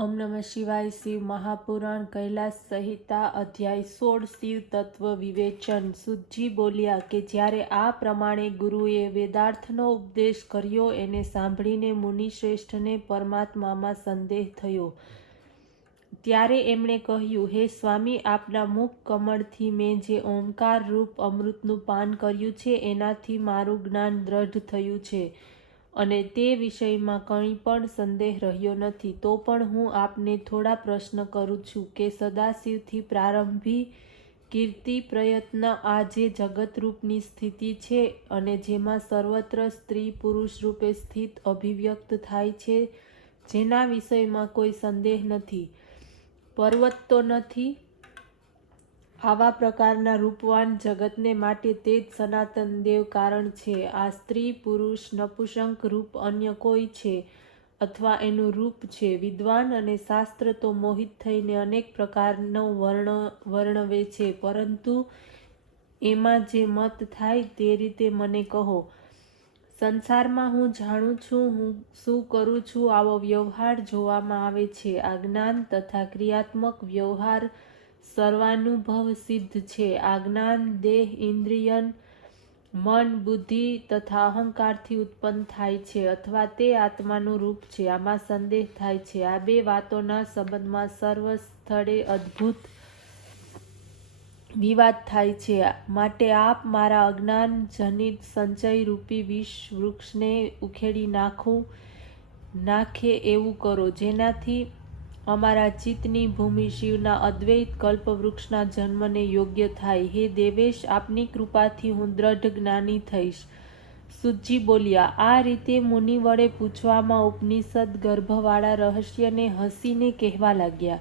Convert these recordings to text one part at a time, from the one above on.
ઓમ નમઃ શિવાય। શિવ મહાપુરાણ કૈલાસ સંહિતા અધ્યાય 16 શિવ તત્વ વિવેચન। સુતજી બોલ્યા કે જ્યારે આ પ્રમાણે ગુરુએ વેદાર્થનો ઉપદેશ કર્યો એને સાંભળીને મુનિશ્રેષ્ઠને પરમાત્મામાં સંદેહ થયો। ત્યારે એમણે કહ્યું, હે સ્વામી, આપના મુખ કમળથી મેં જે ઓમકાર રૂપ અમૃતનું પાન કર્યું છે એનાથી મારું જ્ઞાન દ્રઢ થયું છે અને તે વિષયમાં કંઈ પણ સંદેહ રહ્યો નથી। તો પણ હું આપને થોડા પ્રશ્ન કરું છું કે સદાશિવથી પ્રારંભી કીર્તિ પ્રયત્ન આ જે જગતરૂપની સ્થિતિ છે અને જેમાં સર્વત્ર સ્ત્રી પુરુષ રૂપે સ્થિત અભિવ્યક્ત થાય છે, જેના વિષયમાં કોઈ સંદેહ નથી, પર્વત તો નથી, આવા પ્રકારના રૂપવાન જગતને માટે તે જ સનાતન દેવ કારણ છે। આ સ્ત્રી પુરુષ નપુંસક રૂપ અન્ય કોઈ છે અથવા એનું રૂપ છે। વિદ્વાન અને શાસ્ત્ર તો મોહિત થઈને અનેક પ્રકારનો વર્ણવે છે, પરંતુ એમાં જે મત થાય તે રીતે મને કહો। સંસારમાં હું જાણું છું, હું શું કરું છું, આવો વ્યવહાર જોવામાં આવે છે। આ જ્ઞાન તથા ક્રિયાત્મક વ્યવહાર સર્વાનુભવ સિદ્ધ છે। આ જ્ઞાન દેહ, ઇન્દ્રિયન, મન, બુદ્ધિ તથા અહંકારથી ઉત્પન્ન થાય છે અથવા તે આત્માનું રૂપ છે, આમાં સંદેહ થાય છે। આ બે વાતોના સંબંધમાં સર્વ સ્થળે અદ્ભુત વિવાદ થાય છે, માટે આપ મારા અજ્ઞાન જનિત સંચય રૂપી વિષ વૃક્ષને ઉખેડી નાખે એવું કરો, જેનાથી અમારા ચિત્તની ભૂમિ શિવના અદ્વૈત કલ્પવૃક્ષના જન્મને યોગ્ય થાય। હે દેવેશ, આપની કૃપાથી હું દ્રઢ જ્ઞાની થઈશ। સુતજી બોલ્યા, આ રીતે મુનિ વડે પૂછવામાં ઉપનિષદ ગર્ભવાળા રહસ્યને હસીને કહેવા લાગ્યા।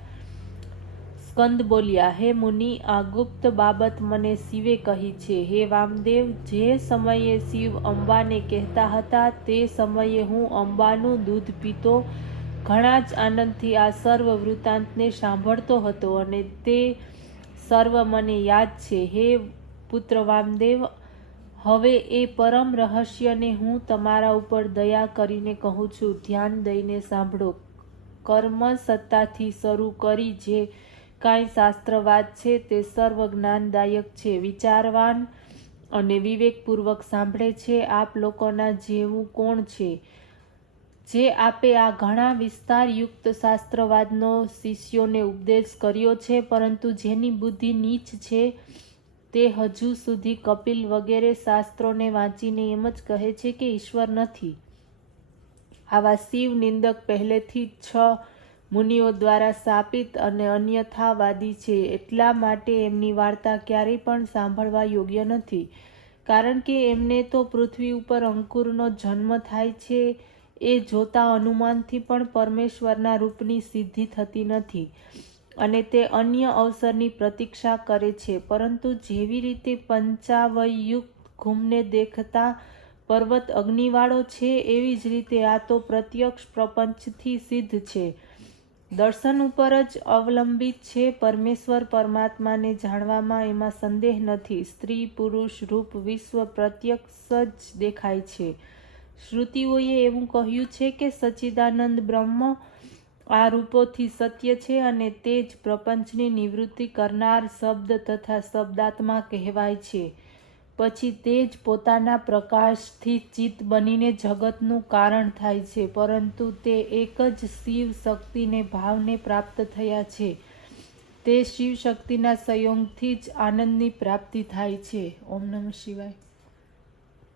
સ્કંદ બોલ્યા, હે મુનિ, આ ગુપ્ત બાબત મને શિવે કહી છે। હે વામદેવ, જે સમયે શિવ અંબાને કહેતા હતા તે સમયે હું અંબાનું દૂધ પીતો ઘણા જ આનંદથી આ સર્વ વૃત્તાંતને સાંભળતો હતો અને તે સર્વ મને યાદ છે। હે પુત્ર વામદેવ, હવે એ પરમ રહસ્યને હું તમારા ઉપર દયા કરીને કહું છું, ધ્યાન દઈને સાંભળો। કર્મ સત્તાથી શરૂ કરી જે કાંઈ શાસ્ત્રવાદ છે તે સર્વ જ્ઞાનદાયક છે। વિચારવાન અને વિવેકપૂર્વક સાંભળે છે। આપ લોકોના જેવું કોણ છે જે આપે આ ઘણા વિસ્તારયુક્ત શાસ્ત્રવાદનો શિષ્યોને ઉપદેશ કર્યો છે, પરંતુ જેની બુદ્ધિ નીચ છે તે હજુ સુધી કપિલ વગેરે શાસ્ત્રોને વાંચીને એમ જ કહે છે કે ઈશ્વર નથી। આવા શિવ નિંદક પહેલેથી 6 મુનિઓ દ્વારા શાપિત અને અન્યથાવાદી છે, એટલા માટે એમની વાર્તા ક્યારેય પણ સાંભળવા યોગ્ય નથી, કારણ કે એમને તો પૃથ્વી ઉપર અંકુરનો જન્મ થાય છે એ જોતા અનુમાનથી પણ પરમેશ્વરના રૂપની સિદ્ધિ થતી નથી અને તે અન્ય અવસરની પ્રતીક્ષા કરે છે। પરંતુ જેવી રીતે પંચાવયુક્ત ઘૂમને દેખતા પર્વત અગ્નિવાળો છે, એવી જ રીતે આ તો પ્રત્યક્ષ પ્રપંચથી સિદ્ધ છે, દર્શન ઉપર જ અવલંબિત છે। પરમેશ્વર પરમાત્માને જાણવામાં એમાં સંદેહ નથી। સ્ત્રી પુરુષ રૂપ વિશ્વ પ્રત્યક્ષ જ દેખાય છે। શ્રુતિઓએ એવું કહ્યું છે કે સચ્ચિદાનંદ બ્રહ્મ આ રૂપોથી સત્ય છે અને તે જ પ્રપંચની નિવૃત્તિ કરનાર શબ્દ તથા શબ્દાત્મા કહેવાય છે। પછી તે જ પોતાના પ્રકાશથી ચિત્ત બનીને જગતનું કારણ થાય છે, પરંતુ તે એક જ શિવ શક્તિને ભાવને પ્રાપ્ત થયા છે, તે શિવ શક્તિના સંયોગથી જ આનંદની પ્રાપ્તિ થાય છે। ઓમ નમઃ શિવાય।